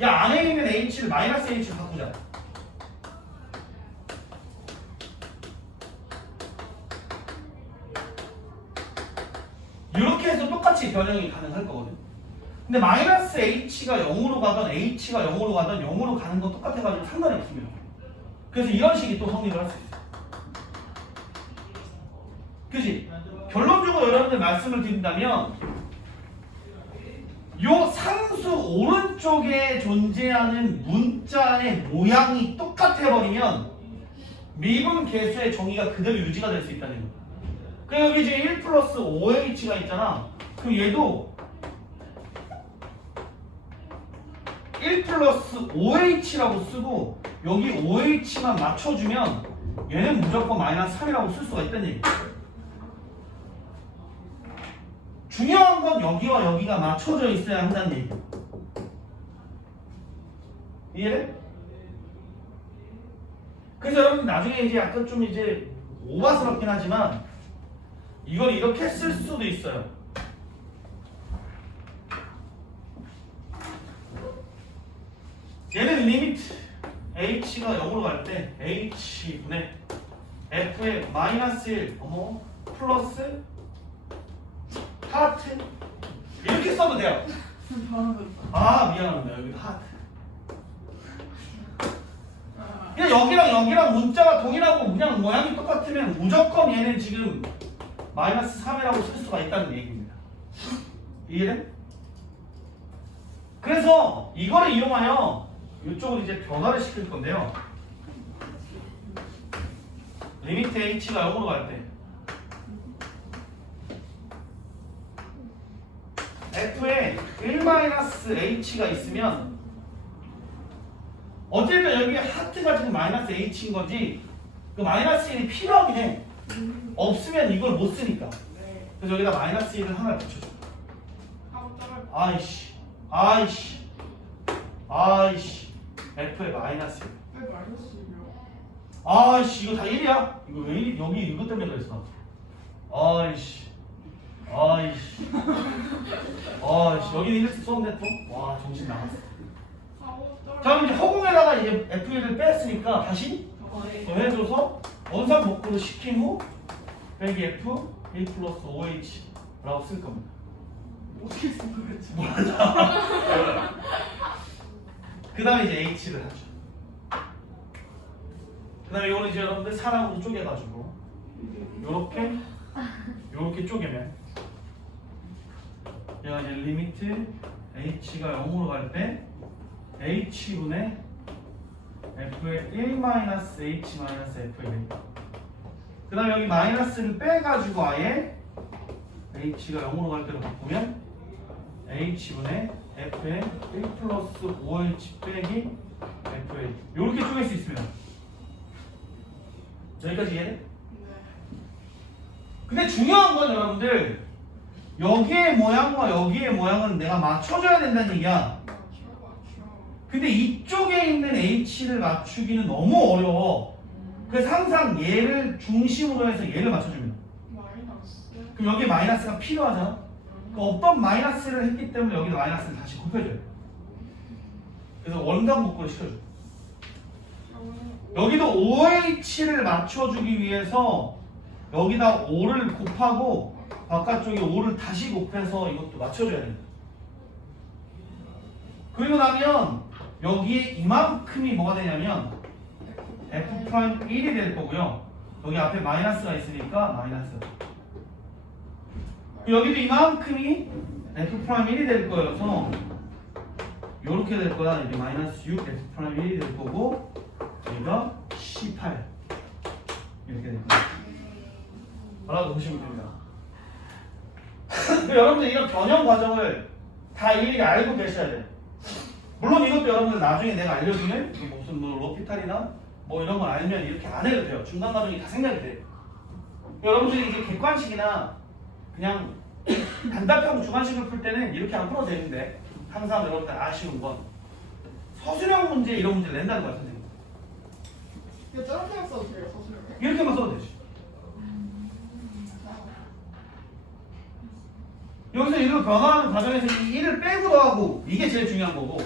야, 안에 있는 H를 마이너스 H로 바꾸자. 이렇게 해서 똑같이 변형이 가능할 거거든. 근데 마이너스 H가 0으로 가든 H가 0으로 가든 0으로 가는 건 똑같아가지고 상관이 없습니다. 그래서 이런 식이 또 성립을 할 수 있어요. 그지? 결론적으로 여러분들 말씀을 드린다면 요 상수 오른쪽에 존재하는 문자의 모양이 똑같아버리면 미분 계수의 정의가 그대로 유지가 될 수 있다는 거예요. 그럼 여기 이제 1 플러스 5h가 있잖아. 그럼 얘도 1 플러스 5h라고 쓰고 여기 5h만 맞춰주면 얘는 무조건 마이너스 3이라고 쓸 수가 있다는 얘기예요. 중요한 건 여기와 여기가 맞춰져 있어야 한다는 얘기예요. 이해돼? 그래서 여러분 나중에 이제 약간 좀 이제 오바스럽긴 하지만 이걸 이렇게 쓸 수도 있어요. 얘는 리미트 h가 0으로 갈 때 h분의 f의 마이너스 1 플러스 하트 이렇게 써도 돼요. 미안합니다. 여기 하트. 그냥 여기랑 문자가 동일하고 그냥 모양이 똑같으면 무조건 얘는 지금 마이너스 3이라고 쓸 수가 있다는 얘기입니다. 이해돼? 그래서 이거를 이용하여 이쪽으로 이제 변화를 시킬 건데요. 리미트 h가 0으로 갈 때 f에 1-h가 있으면 어쨌든 여기 하트가 지금 마이너스 h인 거지 그 마이너스 1이 필요하긴 해. 없으면 이걸 못 쓰니까. 그래서 여기다 마이너스 1을 하나 붙여줘. 아이씨 f에 마이너스 1. 왜 마이너스요? 아이씨 이거 다 1이야? 이거 왜 1이 여기 이것 때문에 그랬어. 아이씨 여기는 이렇게 썼는데 또? 와 정신 나갔어. 자 그럼 이제 허공에다가 이제 F1을 뺐으니까 다시 더해줘서 원상복구를 시킨 후 빼기 F 1 플러스 5H 라고 쓸 겁니다. 어떻게 쓴 거였지? 그 다음에 이제 H를 하죠. 그 다음에 이거는 이제 여러분들 사람으로 쪼개가지고 요렇게 쪼개면 얘가 이제 리미트 H가 0으로 갈 때 H분의 F의 1-H-F의 그 다음에 여기 마이너스를 빼가지고 아예 H가 0으로 갈 때로 바꾸면 H분의 F의 1 플러스 5H 빼기 F의 요렇게 쪼갤 수 있습니다. 여기까지 이해돼? 근데 중요한 건 여러분들 여기의 모양과 여기의 모양은 내가 맞춰줘야 된다는 얘기야. 근데 이쪽에 있는 H를 맞추기는 너무 어려워. 그래서 항상 얘를 중심으로 해서 얘를 맞춰줍니다. 마이너스. 그럼 여기에 마이너스가 필요하잖아. 그 어떤 마이너스를 했기 때문에 여기다 마이너스를 다시 곱해줘요. 그래서 원당 복구를 시켜줘. 여기도 5H를 맞춰주기 위해서 여기다 5를 곱하고 바깥쪽에 5를 다시 곱해서 이것도 맞춰줘야 됩니다. 그리고 나면 여기에 이만큼이 뭐가 되냐면 F'1이 될 거고요. 여기 앞에 마이너스가 있으니까 마이너스. 여기도 이만큼이 F'1이 될 거여서 요렇게 될 거야. 이게 마이너스 6 F'1이 될 거고 여기가 18 이렇게 될 거야. 뭐라고 보시면 됩니다. 여러분들 이런 변형 과정을 다 일일이 알고 계셔야 돼요. 물론 이것도 여러분들 나중에 내가 알려주면 무슨 뭐 로피탈이나 뭐 이런 걸 알면 이렇게 안 해도 돼요. 중간 과정이 다 생각이 돼요. 여러분들이 이제 객관식이나 그냥 단답형 주관식을 풀 때는 이렇게 안 풀어도 되는데 항상 여러분들 아쉬운 건 서술형 문제 이런 문제 낸다는 거야 선생님. 이거 저렇게 써도 돼요, 서술형에? 이렇게만 써도 되지. 여기서 이걸 변화하는 과정에서 이 1을 빼고 더하고 이게 제일 중요한 거고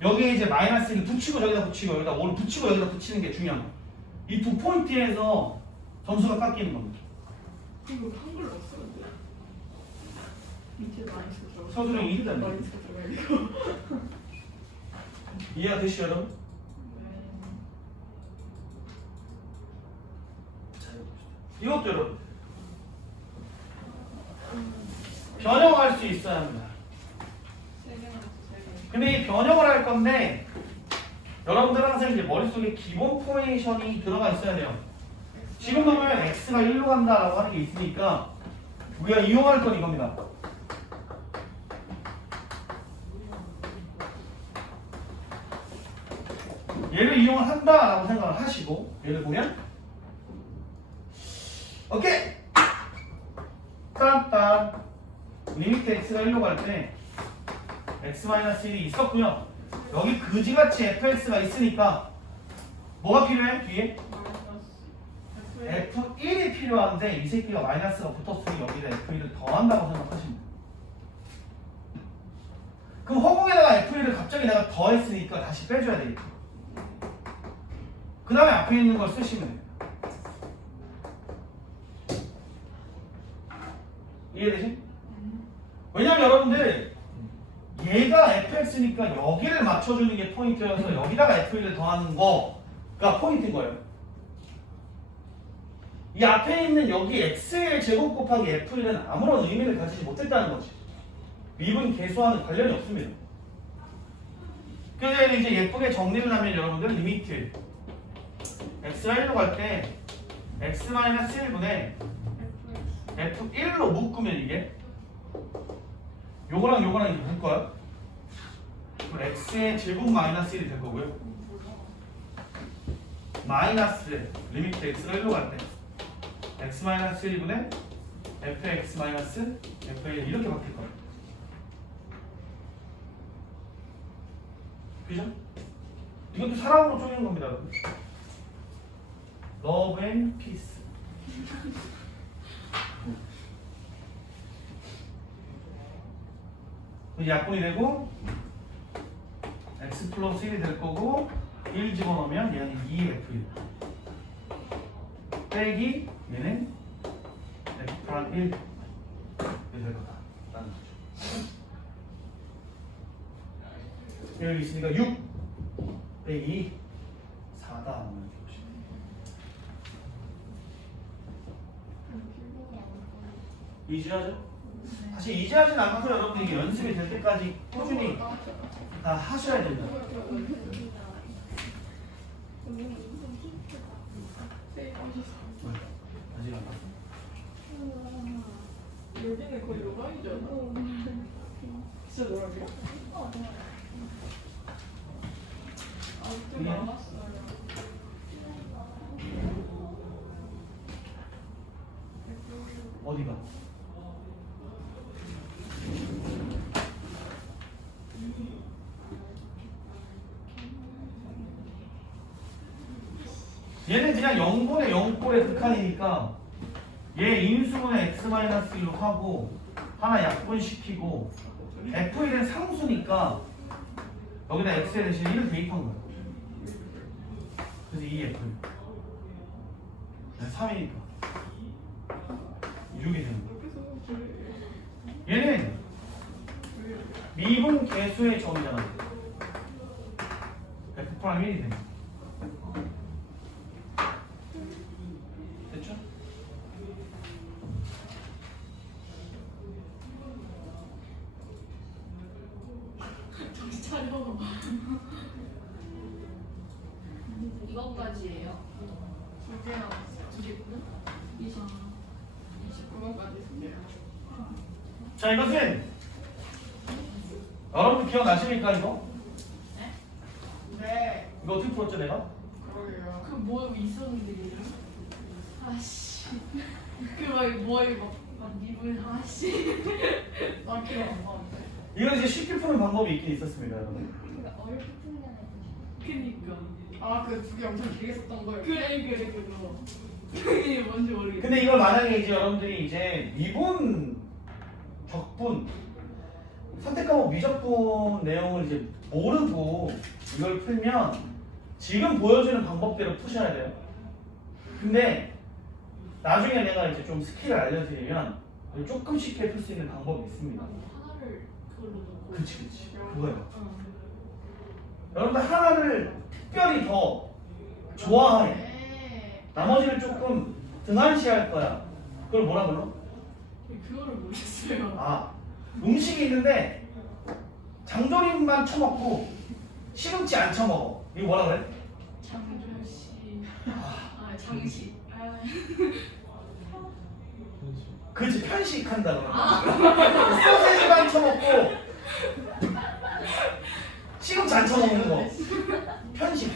여기에 이제 마이너스 1을 붙이고 여기다 붙이고 여기다 5를 붙이고 여기다 붙이는 게 중요한 거. 이 두 포인트에서 점수가 깎이는 겁니다. 이거 한글로 써야 돼. 밑에 마이너스 들어가. 서술형 1이다. 마이너스 들어가 이거. 이해가 되시죠 여러분? 이것도 여러분 변형할 수 있어야 합니다. 근데 이 변형을 할 건데 여러분들 항상 이제 머릿속에 기본 포메이션이 들어가 있어야 돼요. 지금 보면 x가 1로 간다라고 하는 게 있으니까 우리가 이용할 건 이겁니다. 얘를 이용을 한다라고 생각을 하시고 얘를 보면 오케이! 딴딴 리미트 x가 1로 갈 때 x-1이 있었고요. 여기 그지같이 fx가 있으니까 뭐가 필요해? 뒤에? f1이 필요한데 이 새끼가 마이너스가 붙었으니 여기다 f1을 더한다고 생각하시면 돼요. 그럼 허공에다가 f1을 갑자기 내가 더했으니까 다시 빼줘야 되겠죠. 그 다음에 앞에 있는 걸 쓰시면 돼요. 이해되지? 왜냐면 여러분들 얘가 fx니까 여기를 맞춰주는 게 포인트여서 여기다가 f1을 더하는 거가 포인트인 거예요. 이 앞에 있는 여기 x의 제곱 곱하기 f1은 아무런 의미를 가지지 못했다는 거지. 미분 계수와는 관련이 없습니다. 그래서 이제 예쁘게 정리를 하면 여러분들 리미트 x가 1로 갈 때 x-1분의 f1로 묶으면 이게 요거랑 요거랑 이게 될 거야. x의 제곱 마이너스 1이 될 거고요. 마이너스 리미트 x가 1로 갈 때 x-1분의 fx-f1 이렇게 바뀔 거예요. 그죠? 이것도 사랑으로 쪼개는 겁니다. Love and peace. 약분이 되고 x 플러스 1이 될 거고 1 집어넣으면 얘는 2f1 빼기 얘는 f 플러스 1 이렇게 될 거다 라는 거죠. 여기 있으니까 6 빼기 4다. 이지하죠? 사실 이지하진 않고 여러분 이게 연습이 될 때까지 꾸준히 다 하셔야 됩니다. 아직 안 봤어? 여기는 거의 요강이잖아. 진짜 노랗게. 좀 많았어요. 어디가? 얘는 그냥 0분의 0꼴의 극한이니까 얘 인수분의 x-1로 하고 하나 약분시키고 f1은 상수니까 여기다 x에 대신 1을 대입한 거야. 그래서 2f 3이니까 6이 되는 거야. 얘는 미분 계수의 점이잖아. F 프라임 1이 돼. 됐죠? 정신 차려. 이것까지예요. 두 개 남았어요. 두 개구나? 29번까지 두 개요. 자, 이것은 여러분들 기억나십니까 이거? 네. 이거 어떻게 풀었죠 내가? 그러게요. 그 뭐 있었는데 이름? 아씨. 그막뭐 이거 막 미분 아씨. 나 기억 안 나는데. 이건 이제 쉽게 푸는 방법이 있긴 있었습니다 여러분. 그러니까 어렵게 푸는 게 아니라 그니까. 아, 그 두 개 엄청 길게 썼던 거예요. 그래 그거. 그게 뭔지 모르겠어. 근데 이걸 만약에 이제 여러분들이 이제 미분, 적분, 선택 과목 미적분 내용을 이제 모르고 이걸 풀면 지금 보여주는 방법대로 푸셔야 돼요. 근데 나중에 내가 이제 좀 스킬을 알려드리면 조금 쉽게 풀 수 있는 방법이 있습니다. 하나를 그걸로 넣고. 그치 그거예요. 어. 여러분들 하나를 특별히 더 좋아해. 네. 나머지를 조금 등한시할 거야. 그걸 뭐라 불러? 그거를 모르겠어요. 아, 음식이 있는데 장조림만 처먹고 시금치 안 처먹어. 이거 뭐라 그래? 장조씨. 장식. 그치, 편식한다 그러면. 소세지만 처먹고 시금치 안 처먹는 거. 편식.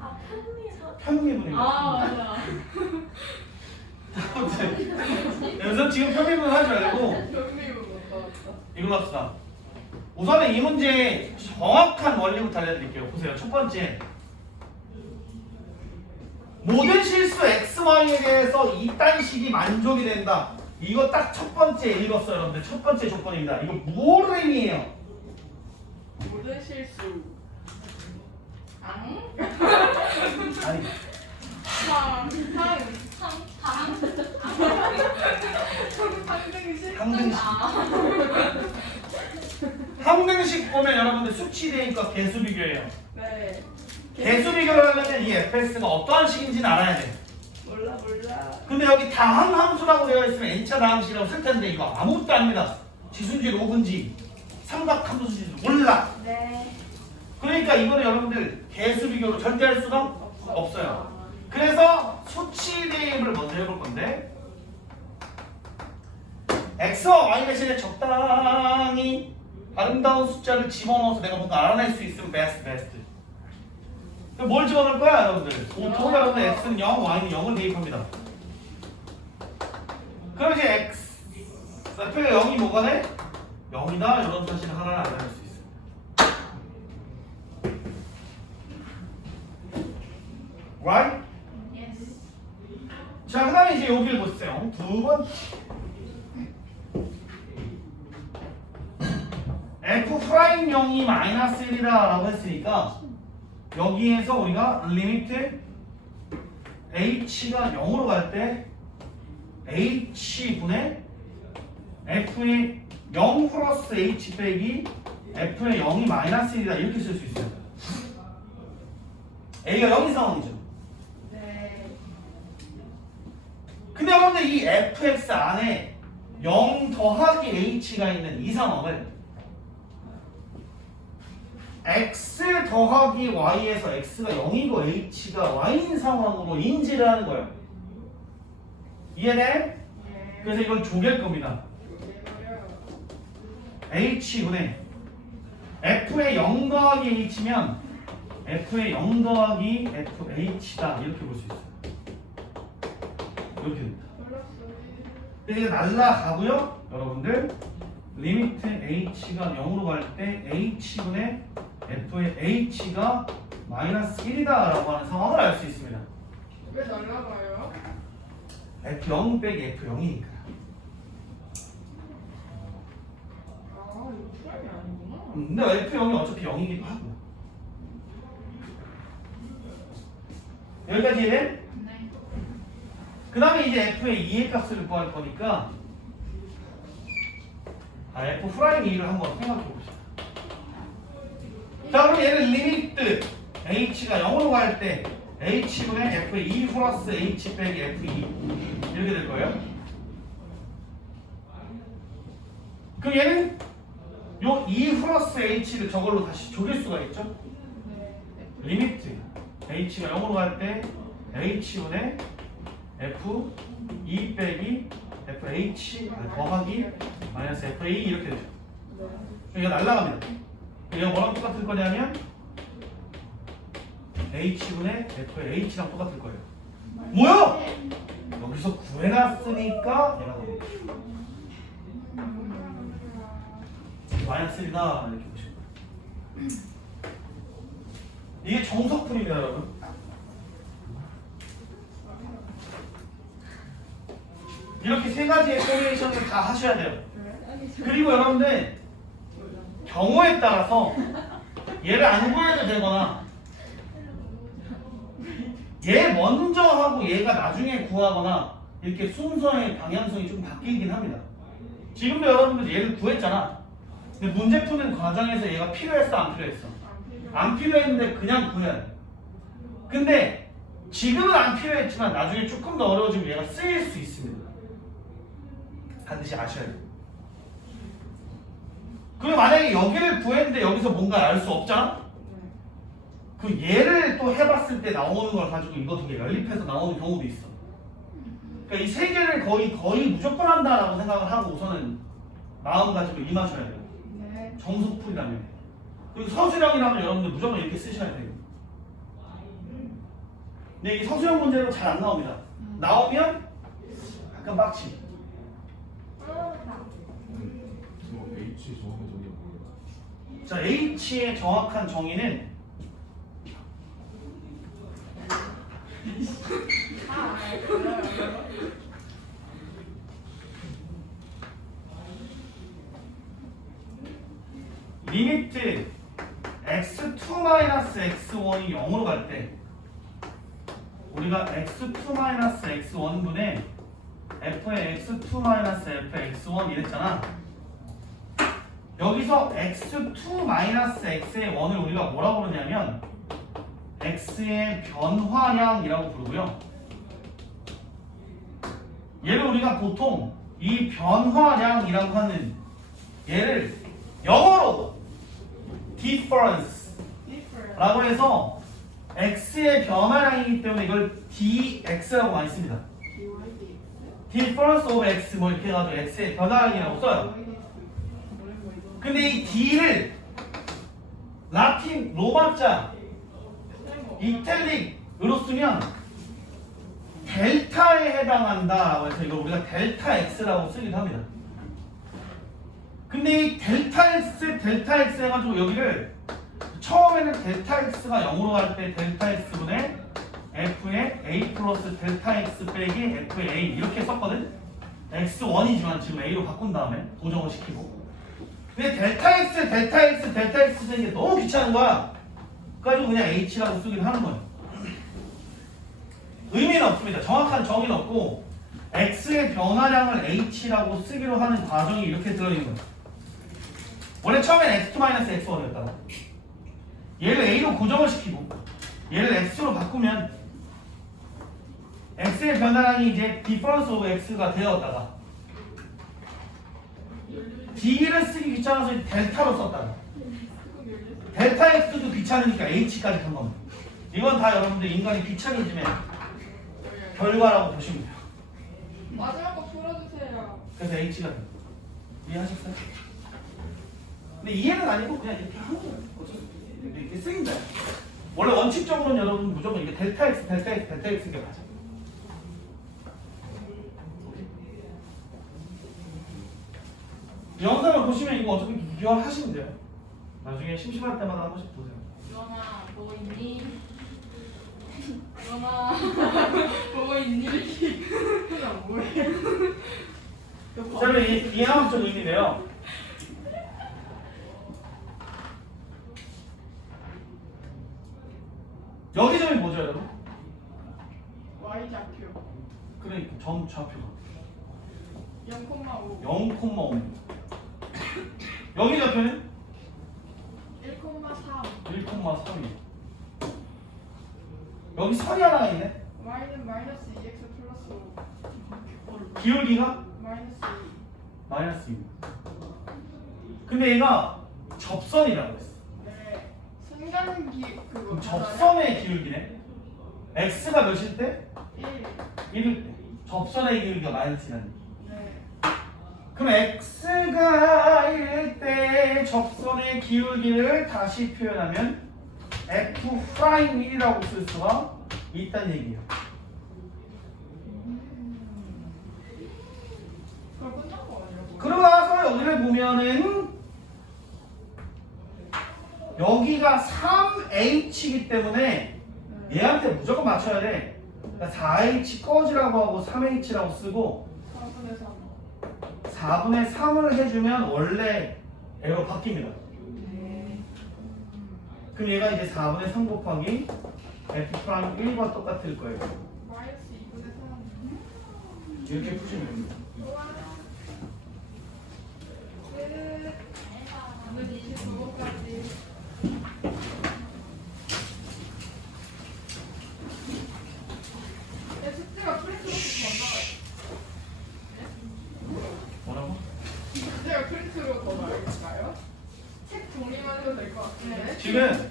아 편의상 편미분인 거. 맞아. 그래서 지금 편미분 하지 말고 경미분 맞다. 이걸로 합시다. 우선은 이 문제의 정확한 원리부터 알려드릴게요. 보세요. 첫 번째. 모든 실수 XY에 대해서 이딴 식이 만족이 된다. 이거 딱 첫 번째 읽었어요, 여러분들. 첫 번째 조건입니다. 이거 뭐를 의미해요? 모든 실수. 앙? 아니, 항등식. 항등식 보면 여러분들 수치 대입과 개수 비교예요. 네. 개수 비교를 하려면 이 fx가 어떠한 식인지는 알아야 돼. 몰라. 근데 여기 다항 함수라고 되어 있으면 n차 다항식이라고 쓸 텐데 이거 아무것도 아닙니다. 지수인지 로그인지 삼각함수인지 몰라. 네. 그러니까 이거는 여러분들 개수 비교로 절대 할 수가 없어요. 그래서 수치 대입을 먼저 해볼 건데 x와 y 대신에 적당히 아름다운 숫자를 집어넣어서 내가 뭔가 알아낼 수 있으면 베스트. 그럼 뭘 집어넣을 거야 여러분들? 보통 여러분들 x는 0, y는 0을 대입합니다. 그럼 이제 x f가 0이 뭐가 돼? 0이다 이런 사실을 하나를 알아낼 수 있습니다. Right? Yes. 자, 그 다음에 이제 여기를 보세요. 두 번째. f 프라임 0이 마이너스 1이다 라고 했으니까 여기에서 우리가 리미트 h가 0으로 갈 때 h분의 f의 0 플러스 h 빼기 f의 0이 마이너스 1이다 이렇게 쓸 수 있어요. a가 0인 상황이죠. 네. 근데 여러분들 이 fx 안에 0 더하기 h가 있는 이 상황을 x 더하기 y에서 x가 0이고 h가 y인 상황으로 인지를 하는 거예요. 이해돼? 예. 그래서 이건 조개일 겁니다. h분의 f의 0 더하기 h면 f의 0 더하기 fh다 이렇게 볼 수 있어요. 이렇게 됩니다. 이게 날라가고요. 여러분들 리미트 h가 0으로 갈 때 h분의 f의 h가 마이너스 1이다 라고 하는 상황을 알 수 있습니다. 왜 날라가요? f0 빼기 f0이니까. 아, 이거 프라임이 아니구나. 근데 f0이 어차피 0이기도 하고. 여기까지 이해? 네. 그 다음에 이제 f의 2의 값을 구할 거니까 F 프라임 2를 한번 생각해 봅시다. 자, 그럼 얘는 리미트 h가 0으로 갈 때 h분의 f의 2 플러스 h 빼기 f2 이렇게 될 거예요. 그럼 얘는 요 2 플러스 h를 저걸로 다시 조릴 수가 있죠. 리미트 h가 0으로 갈 때 h분의 f 2 빼기 fh 더하기 마이너스 fa 이렇게 되죠. 이거 날라갑니다. 얘가 뭐랑 똑같을 거냐면 h분의 fh랑 똑같을 거예요. 뭐야? 여기서 구해놨으니까 얘가 나옵니다. 마이너스 1이다 이렇게 보시면 돼요. 이게 정석풀입니다, 여러분. 이렇게 세 가지의 포메이션을 다 하셔야 돼요. 그리고 여러분들 경우에 따라서 얘를 안 구해도 되거나 얘 먼저 하고 얘가 나중에 구하거나 이렇게 순서의 방향성이 좀 바뀌긴 합니다. 지금도 여러분들 얘를 구했잖아. 근데 문제 푸는 과정에서 얘가 필요했어, 안 필요했어? 안 필요했는데 그냥 구해야 돼. 근데 지금은 안 필요했지만 나중에 조금 더 어려워지면 얘가 쓰일 수 있습니다. 반드시 아셔야 돼요. 그리고 만약에 여기를 구했는데 여기서 뭔가 알 수 없잖아? 그 얘를 또 해봤을 때 나오는 걸 가지고 이거 되게 연립해서 나오는 경우도 있어. 그러니까 이 세 개를 거의 무조건 한다라고 생각을 하고 우선은 마음 가지고 임하셔야 돼요. 정석풀이라면. 그리고 서술형이라면 여러분들 무조건 이렇게 쓰셔야 돼요. 근데 이 서술형 문제로 잘 안 나옵니다. 나오면 약간 빡치. H 정확한 정의가 뭐예요? 자, H의 정확한 정의는 리미트 x2-x1이 0으로 갈 때 우리가 x2-x1분의 f의 x2-f의 x1 이랬잖아. 여기서 x2-x의 1을 우리가 뭐라고 부르냐면 x의 변화량이라고 부르고요. 얘를 우리가 보통 이 변화량이라고 하는 얘를 영어로 difference라고 해서 x의 변화량이기 때문에 이걸 dx라고 많이 씁니다. difference of x 뭐 이렇게 해가지고 x의 변화량이라고 써요. 근데 이 d를 라틴 로마자 이탈릭으로 쓰면 델타에 해당한다라고 해서 이걸 우리가 델타 x라고 쓰기도 합니다. 근데 이 델타 x 해가지고 여기를 처음에는 델타 x가 0으로 갈 때 델타 x분의 f의 a 플러스 델타 x 빼기 f의 a 이렇게 썼거든. x1이지만 지금 a로 바꾼 다음에 고정을 시키고. 근데 델타 x 쓰는 게 너무 귀찮은 거야. 그래가지고 그냥 h라고 쓰기도 하는 거예요. 의미는 없습니다. 정확한 정의는 없고 x의 변화량을 h라고 쓰기로 하는 과정이 이렇게 들어있는 거예요. 원래 처음엔 x2-x1이었다가 얘를 a로 고정을 시키고 얘를 x로 바꾸면 x의 변화량이 이제 difference of x가 되었다가 d를 쓰기 귀찮아서 델타로 썼다가 델타 x도 귀찮으니까 h까지 간 겁니다. 이건 다 여러분들 인간의 귀차니즘의 결과라고 보시면 돼요. 마지막 거 풀어주세요. 그래서 h가 돼요. 이해하셨어요? 근데 이해는 아니고 그냥 이렇게 하는 거예요. 이렇게 쓰인다. 원래 원칙적으로는 여러분 무조건 이게 델타 x 게 맞아. 영상을 보시면 이거 어차피 기억하시면 돼요. 나중에 심심할 때마다 한 번씩 보세요. 유원아 보고 있니? 유원아 보고 있니? 그냥 뭐해? 그러면 이 비하학적 의미인데요. 여기 점이 뭐죠, 여러분? Y 좌표 그러니까 점 좌표가 0,5. 0,5입니다. 여기 좌표는 1,3 1,3이. 여기 선이 하나가 있네. y는 마이너스 2x 플러스 5 기울기가 마이너스 2 마이너스 6. 근데 얘가 접선이라고 했어. 네 순간 그거 그럼 접선의 기울기네. x가 몇일 때? 1 1일 때. 접선의 기울기가 마이너스 1이라는 얘기. 네 그럼 x가 1일 때 접선의 기울기를 다시 표현하면 f'1이라고 쓸 수가 있다는 얘기예요. 그럼 끝난 거 아니야? 그러고 나서 여기를 보면은 여기가 3h이기 때문에 얘한테 무조건 맞춰야 돼. 그러니까 4h 꺼지라고 하고 3h라고 쓰고 4분의 3 4분의 3을 해주면 원래 애로 바뀝니다. 그럼 얘가 이제 4분의 3 곱하기 f'1과 똑같을 거예요. 마이너스 2분의 3 이렇게 푸시면 됩니다. 끝 29번까지 숙제가 프린트로 뭐라고? 숙제가 프린트로 더 나을까요? 책 정리만 해도 될 것 같은데 지금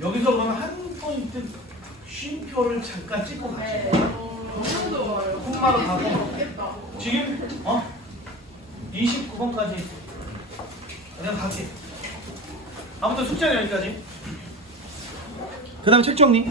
여기서 그러면 한 포인트 쉼표를 잠깐 찍고 가시죠. 너무 좋아요 콤마로 가고 없겠다 지금 29번까지 그냥 갈게. 아무튼 숙제는 여기까지. 그 다음에 책 정리.